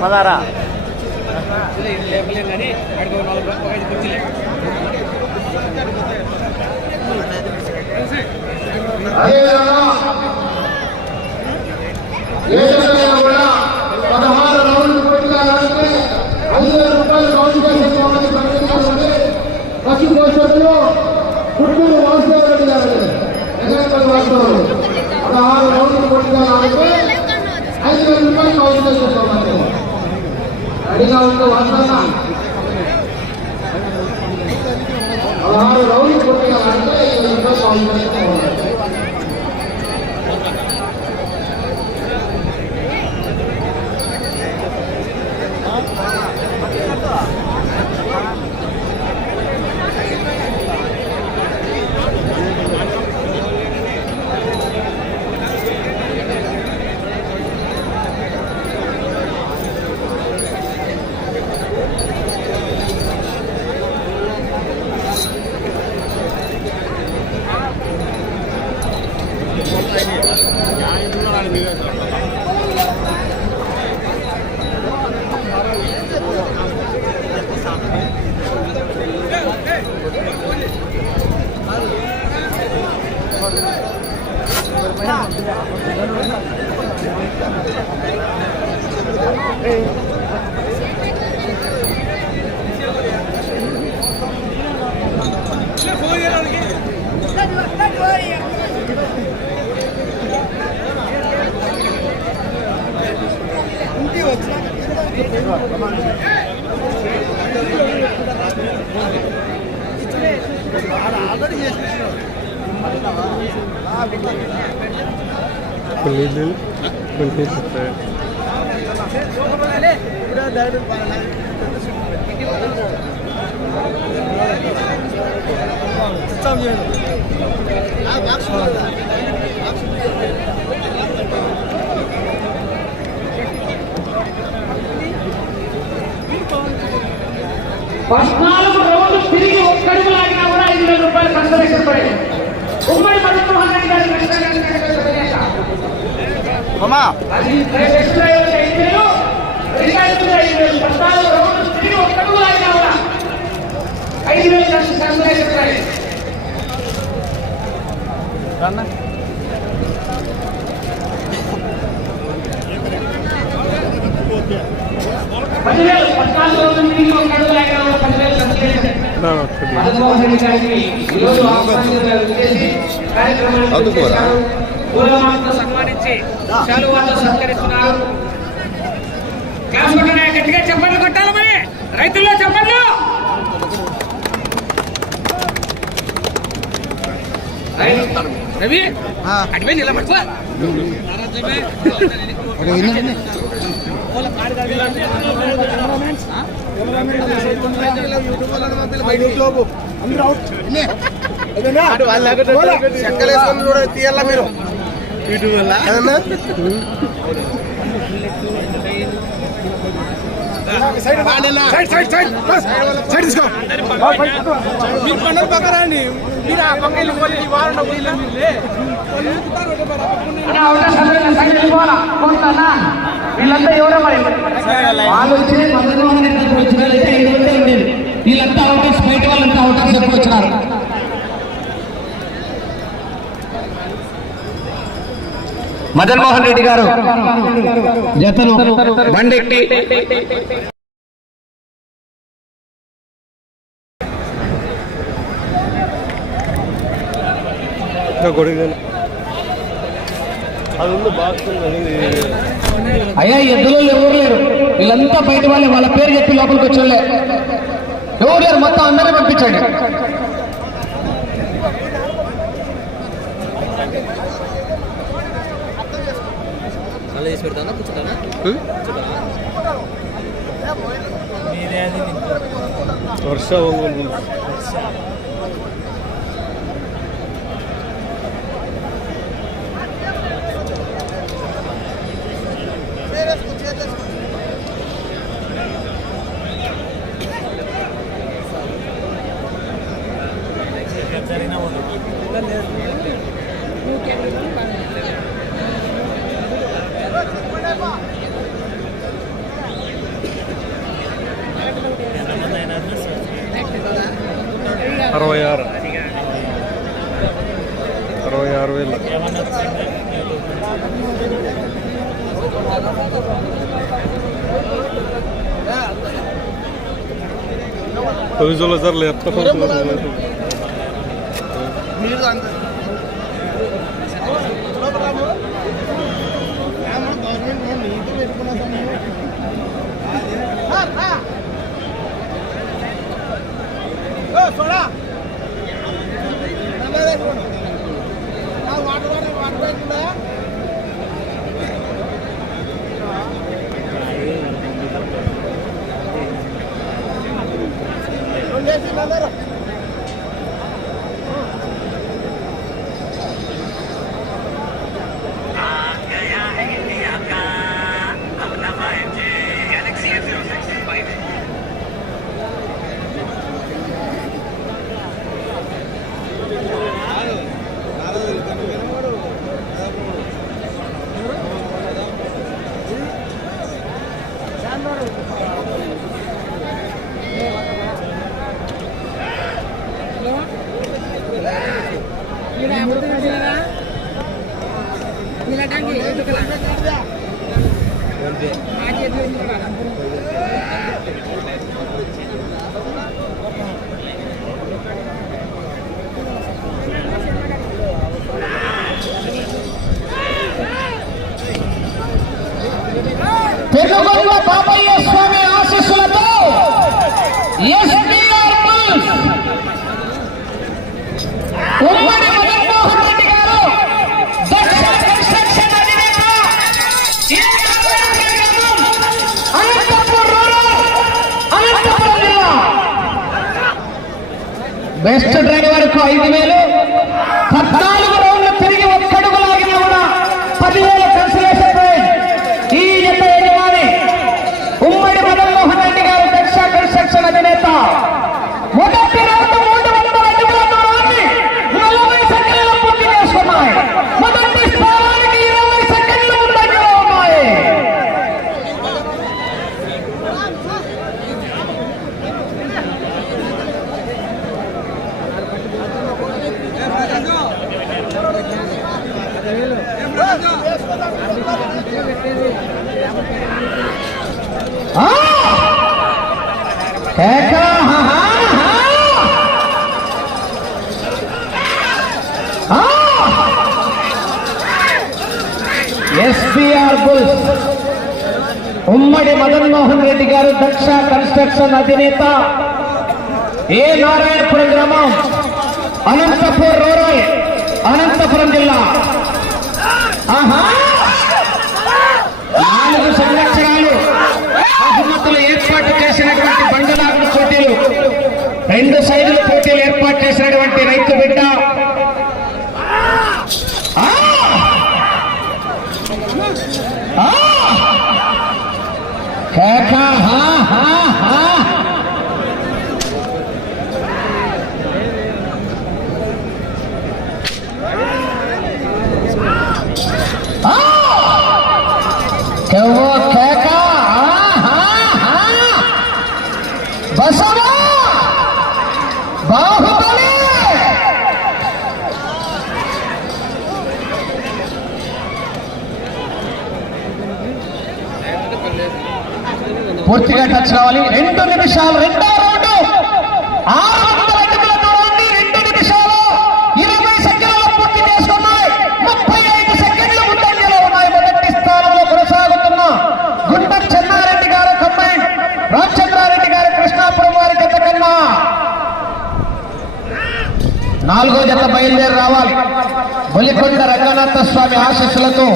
పదారా పదహారు రౌండ్లు పూర్తికాలంటే ఐదు వేల రూపాయలు రౌండ్ చేసుకోవాలని ప్రకటించాలంటే పశ్చిమ పోషకులు గుంటూరు వాసుదేవ రెడ్డి గారు ఎగరపల్లి వాసుదేవుడు పదహారు రౌండ్లు పూర్తికాలంటే ఐదు వేల రూపాయలు రౌండ్ చేసుకోవాలి రెడీగా ఉంటే వాస్తవంగా పదహారు రౌండ్లు పూర్తికాలంటే ఐదు వేల రూపాయలు రౌండ్ చేసుకోవాలి పద్నాలుగు రౌండ్లు తిరిగి ఒక్కడుగు లాగినా కూడా ఐదు వేల రూపాయలు కన్సలేషన్ పడేది. ఉమ్మడి మధుమోహన్ రెడ్డి గారి ఐదు వేలు పద్నాలుగు పదివేలు రోజులు పదివేలు పూలమాలతో సన్మానించి శాలువాతో సత్కరిస్తున్నారు క్లాస్ గట్టిగా చెప్పండి కొట్టాలి మరి రైతుల్లో చెప్పండి రవి అటువే నిలబడుకో చెక్కలేసుకొని కూడా మీరు ఏదన్నా? మీరు పనులు పక్కన రండి మీరు ఆ పక్క వెళ్ళి వారం పోయి వీళ్ళంతా ఎవరో మరి? వాళ్ళు వచ్చి మదన్మోహన్ రెడ్డి ఐదు మంది ఉండేది వీళ్ళంతా అవుటర్స్ బయట వాళ్ళంతా అవుటర్స్ వచ్చినారు. మదన్మోహన్ రెడ్డి గారు. జతను బండెక్కి. అయ్యా ఎద్దులో ఎవరు లేరు? వీళ్ళంతా బయట వాళ్ళే వాళ్ళ పేరు చెప్పి లోపలికి వచ్చే ఎవరు లేరు? మొత్తం అందరినీ పంపించండి. వర్ష. అరవై ఆరు అరవై ఆరు వేలు Pois o Lazar Leto está falando. పోటీలు చేసినటువంటి రైతు బిడ్డ. ఆ! హా, హా, హా. ఆ! కేవో కేక, ఆ, హా, హా. బసవా బాహుబలి పూర్తిగా టచ్ కావాలి రెండు నిమిషాలు రెండో రౌండ్. ఆరు వందల అడుగుల దూరాన్ని రెండు నిమిషాలు ఇరవై సెకండ్లు పూర్తి చేసుకున్నాయి. ముప్పై ఐదు సెకండ్లు ముందంజలో ఉన్నాయి. మొదటి స్థానంలో కొనసాగుతున్న గుండ చెన్నారెడ్డి గారు కంబైన్ రామచంద్రారెడ్డి గారు కృష్ణాపురం వారి జత కన్నా నాలుగో జత బయలుదేరి రావాలి. బొలికొండ రంగనాథ స్వామి ఆశీస్సులతో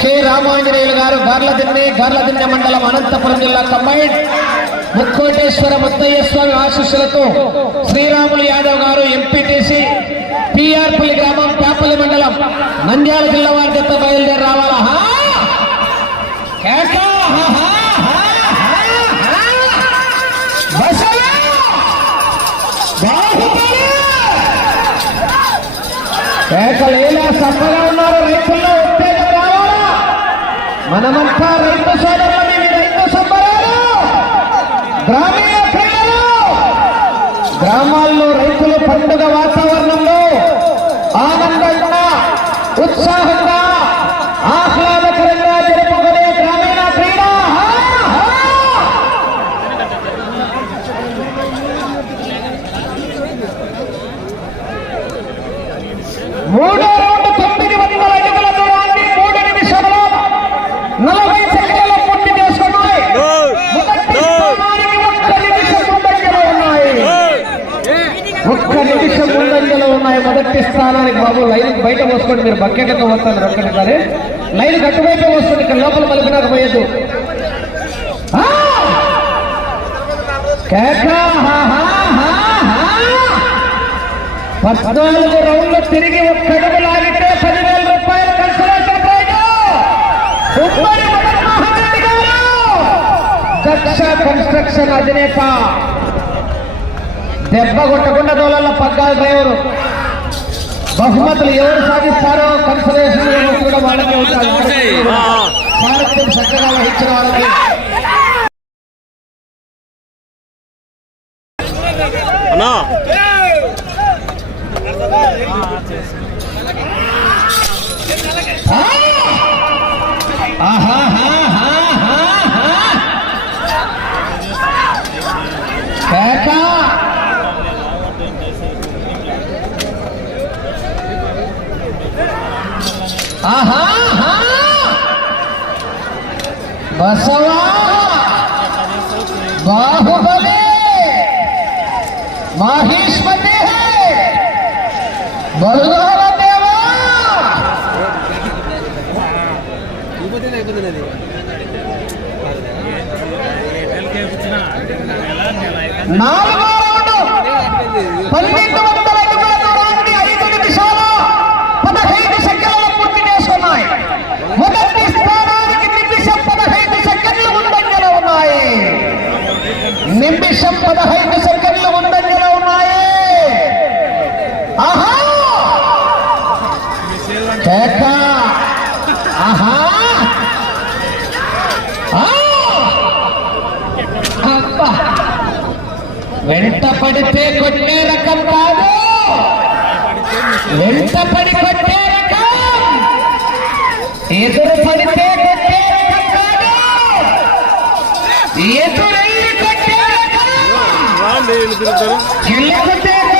కె. రామాంజనేయులు గారు గార్లదిన్నె గార్లదిన్నె మండలం అనంతపురం జిల్లా కంబైన్ ముక్కోటేశ్వర ముత్తయ్య స్వామి ఆశీస్సులతో శ్రీరాములు యాదవ్ గారు ఎంపీటీసీ పిఆర్పల్లి గ్రామం పేపల్లి మండలం నంద్యాల జిల్లా వారి జత బయలుదేరి రావాలా? కేకలేలా సమ్మగా ఉన్నారు రైతుల్లో ఉత్తేజం మనమంతా రైతు సోదరులని మీ రైతు సంబరాలు? గ్రామీణ క్రీడలు? గ్రామాల్లో రైతులు పండుగ వాతావరణంలో ఆనందంగా ఉత్సాహంగా ఉన్నాయి మొదటి స్థానానికి బాబు లైన్ బయట పోసుకోండి మీరు బకెట్లతో వస్తారు ఒక్కటిసారి లైన్ కట్టుబైతే వస్తుంది ఇక్కడ లోపల మలుపునకు పోయేది ఆ! పద్నాలుగు రౌండ్లు తిరిగి ఒక్క అడుగు లాగితే పదివేల రూపాయలు కన్సలేషన్ దక్ష కన్స్ట్రక్షన్ అధినేత. దెబ్బ కొట్టకుండా దోళాల పగ్గాల డ్రైవరు. బహుమతులు ఎవరు సాధిస్తారో కన్సలేషన్ కూడా వాళ్ళకే ఉంటారు. సారథ్యం చక్కగా వహించిన వాళ్ళకి. అన్నా. బసవా! బాహుబలి! మాహేశ్వరి బలుగాల దేవా నాలుగో రౌండ్. పన్నెండు వందల అడుగుల దూరాన్ని ఐదు నిమిషాలు పదహైదు సెకండ్లు పూర్తి చేసుకున్నాయి మొదటి స్థానానికి నిమిషం పదహైదు సెకండ్లు ముందంజలో ఉన్నాయి నిమిషం పదహైదు సెకండ్లు ముందంజలో ఉన్నాయి. ఆహా! కేక! ఆహా! వెంట పడితే కొట్టే రకం కాదు. వెంట పడి కొట్టే రకం. ఎదురు పడితే రాండి వీళ్ళు తిరుగుతారు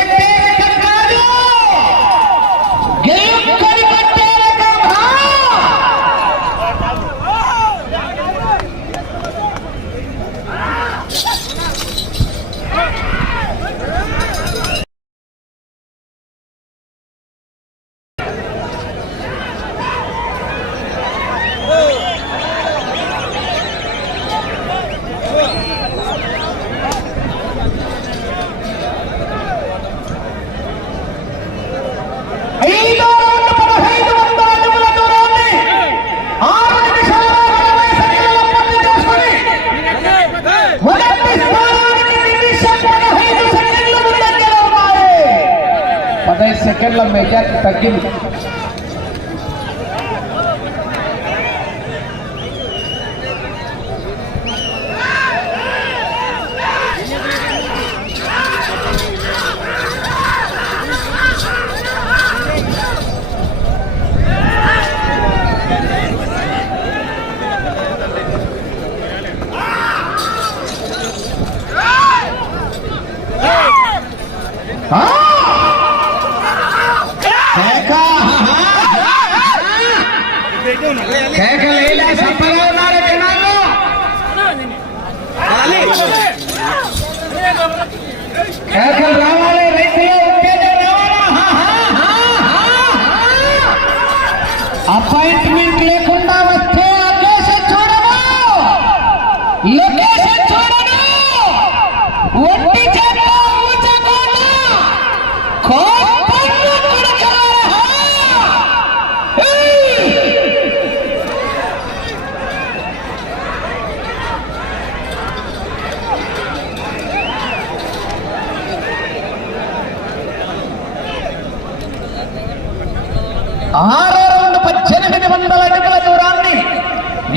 ఆరు రెండు పద్దెనిమిది వందల అడుగుల దూరాన్ని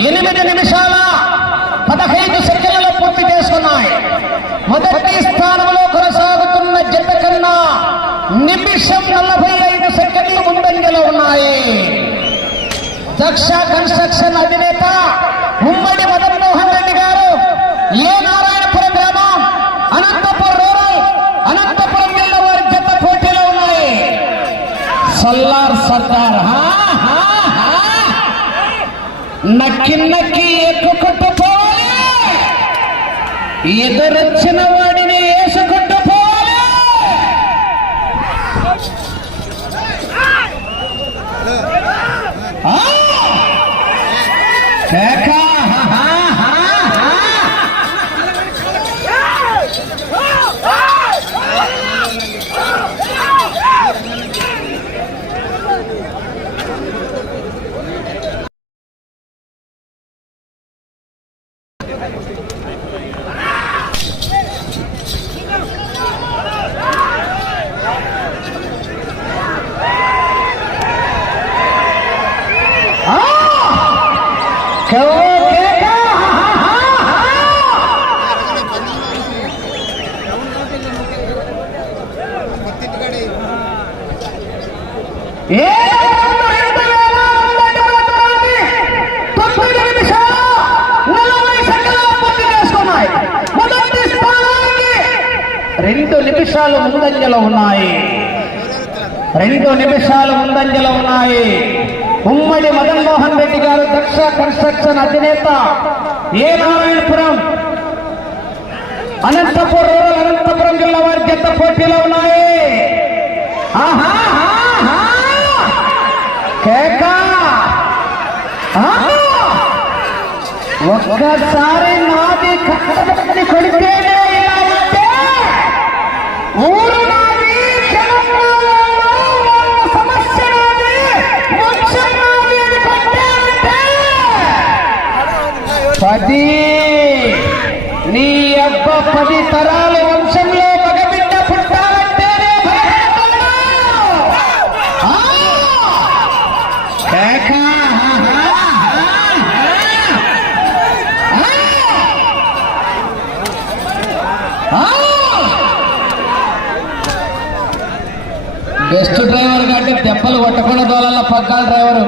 ఎనిమిది నిమిషాల పదహైదు సెకండ్లు పూర్తి చేసుకున్నాయి. మొదటి స్థానంలో కొనసాగుతున్న జత కన్నా నిమిషం నలభై ఐదు సెకండ్లు ముందంజలో ఉన్నాయి. దక్ష కన్స్ట్రక్షన్ అధినేత ఉమ్మడి సల్లార్ సర్దార్. నక్కి నక్కి ఎక్కుకుంటుపోవాలి ఎదురొచ్చిన వాడిని వేసుకుంటుపోవాలి కేకా నిమిషాలు ముందంజలో ఉన్నాయి. రెండు నిమిషాలు ముందంజలో ఉన్నాయి. ఉమ్మడి మదన్ మోహన్ రెడ్డి గారు దక్ష కన్స్ట్రక్షన్ అధినేత ఏ నారాయణపురం? అనంతపురం రూరల్ అనంతపురం జిల్లా వారి గత పోటీలో ఉన్నాయి. ఒక్కసారి నాది కట్టబడి కొడితేనే పది నీ అబ్బ పది తరాల వంశంలో మగబిడ్డ పుట్టాలంటేనే బెస్ట్ డ్రైవర్ కంటే దెబ్బలు కొట్టకుండా దోళల్లో పద్నాలుగు డ్రైవరు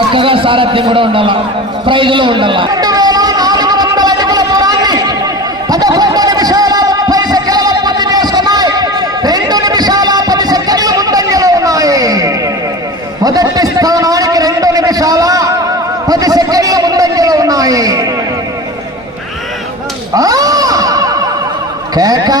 చక్కగా సారథ్యం కూడా ఉండాల? ప్రైజులు ఉండాల? మొదటి స్థానానికి రెండు నిమిషాల పది సెకండ్ల ముందంజలో ఉన్నాయి. కేకా!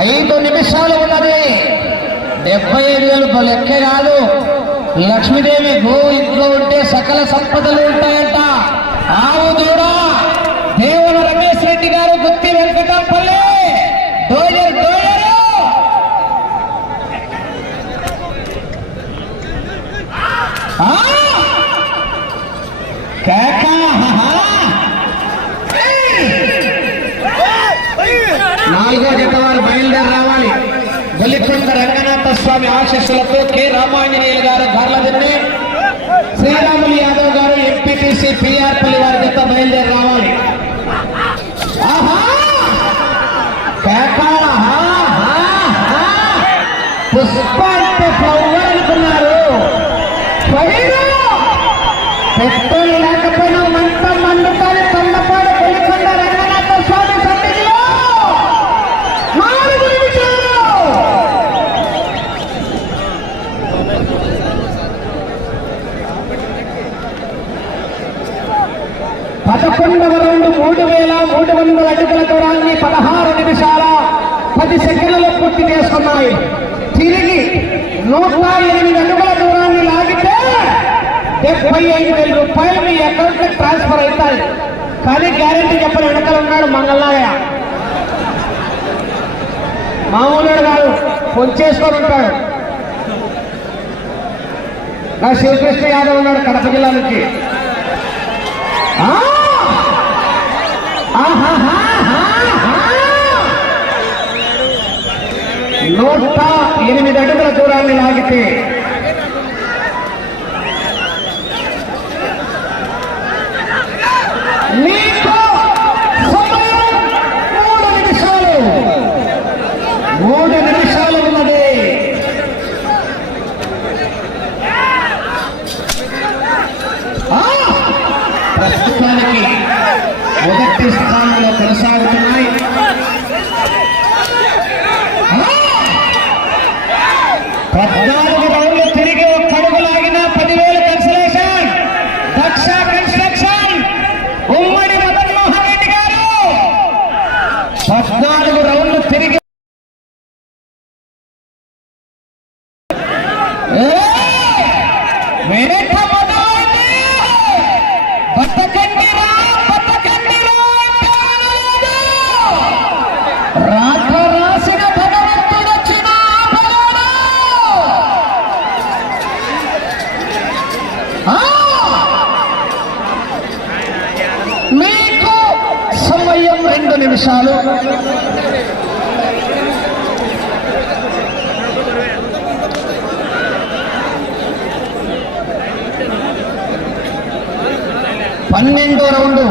ఐదు నిమిషాలు ఉన్నది. డెబ్బై ఐదు వేలు లెక్కే కాదు. లక్ష్మీదేవి గో ఇంట్లో ఉంటే సకల సంపదలు ఉంటాయంట. ఆవు దూడ దేవుల రమేష్ రెడ్డి గారు గుత్తి వెంకటపల్లి. డోజర్ ఆ! నాలుగో జత వారు బయలుదేరి రావాలి. గొల్లికొండ రంగనాథ స్వామి ఆశీస్సులతో కె రామాంజనేయులు గారు గార్లదిన్ని శ్రీరాములు యాదవ్ గారు ఎంపీటీసీ పిఆర్పల్లి వారి జత బయలుదేరి రావాలి ఆహా! కేక, ఆహా, ఆహా. పుష్ప అంటే ఫ్లవర్ అనుకున్నారు ఫైరు! పెట్రోల్ లేకపోయినా మంట మండుతారు తొండపాడు కొలికొండ రంగనాథ స్వామి సన్నిధిలో నాలుగు నిమిషాలు పదకొండవ రౌండ్ మూడు వేల మూడు వందల అడుగుల దూరాన్ని పదహారు నిమిషాల పది సెకండ్లలో పూర్తి చేసుకున్నాయి. తిరిగి నూట ఎనిమిది అడుగుల దూరాన్ని లాగితే డెబ్బై ఐదు వేల రూపాయలు మీ అకౌంట్ ట్రాన్స్ఫర్ అవుతాయి. కానీ గ్యారెంటీ చెప్పని వెనకలు ఉన్నాడు మంగళయ్య మామూలు కాదు పొంచేసుకొని ఉంటాడు. నా శివకృష్ణ యాదవ్ ఉన్నాడు కడప జిల్లా నుంచి. ఆ! నూట ఎనిమిది అడుగుల దూరాన్ని లాగితే రెండు నిమిషాలు పన్నెండో రౌండ్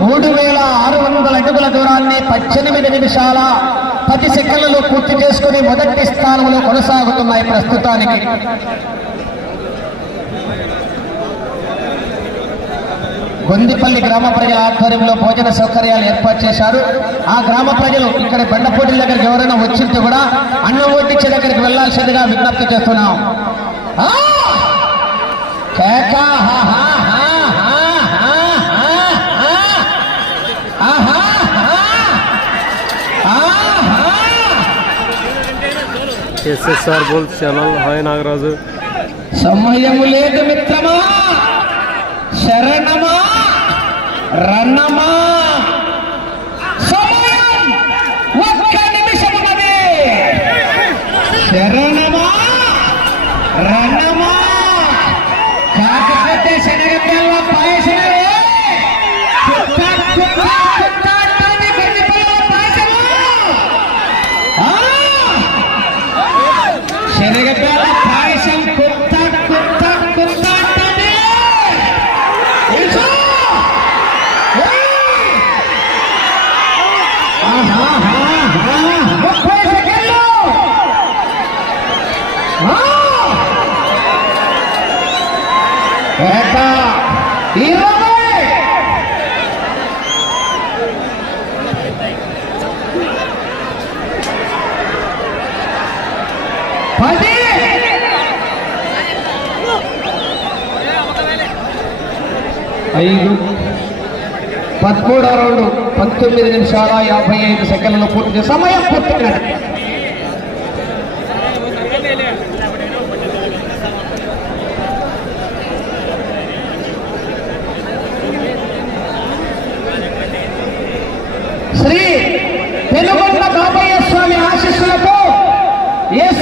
మూడు వేల ఆరు వందల అడుగుల దూరాన్ని పద్దెనిమిది నిమిషాల పది సెకండ్లలో పూర్తి చేసుకుని మొదటి స్థానంలో కొనసాగుతున్నాయి ప్రస్తుతానికి. గొందిపల్లి గ్రామ ప్రజల ఆధ్వర్యంలో భోజన సౌకర్యాలు ఏర్పాటు చేశారు. ఆ గ్రామ ప్రజలు ఇక్కడ బండపోటీల దగ్గరికి ఎవరైనా వచ్చింటే కూడా అన్నం వడ్డించే దగ్గరికి వెళ్ళాల్సిందిగా విజ్ఞప్తి చేస్తున్నాం. ఎస్ఎస్ఆర్ బోల్స్ ఛానల్. హాయ్ నాగరాజు. సమయము లేదు మిత్రమా. శరణమా. Ranama ఐదు. పదమూడో రౌండ్. పంతొమ్మిది నిమిషాల యాభై ఐదు సెకండ్లలో పూర్తి సమయం పూర్తిగా శ్రీ పెనుగొండ బాబయ్య స్వామి ఆశీస్సులతో ఎస్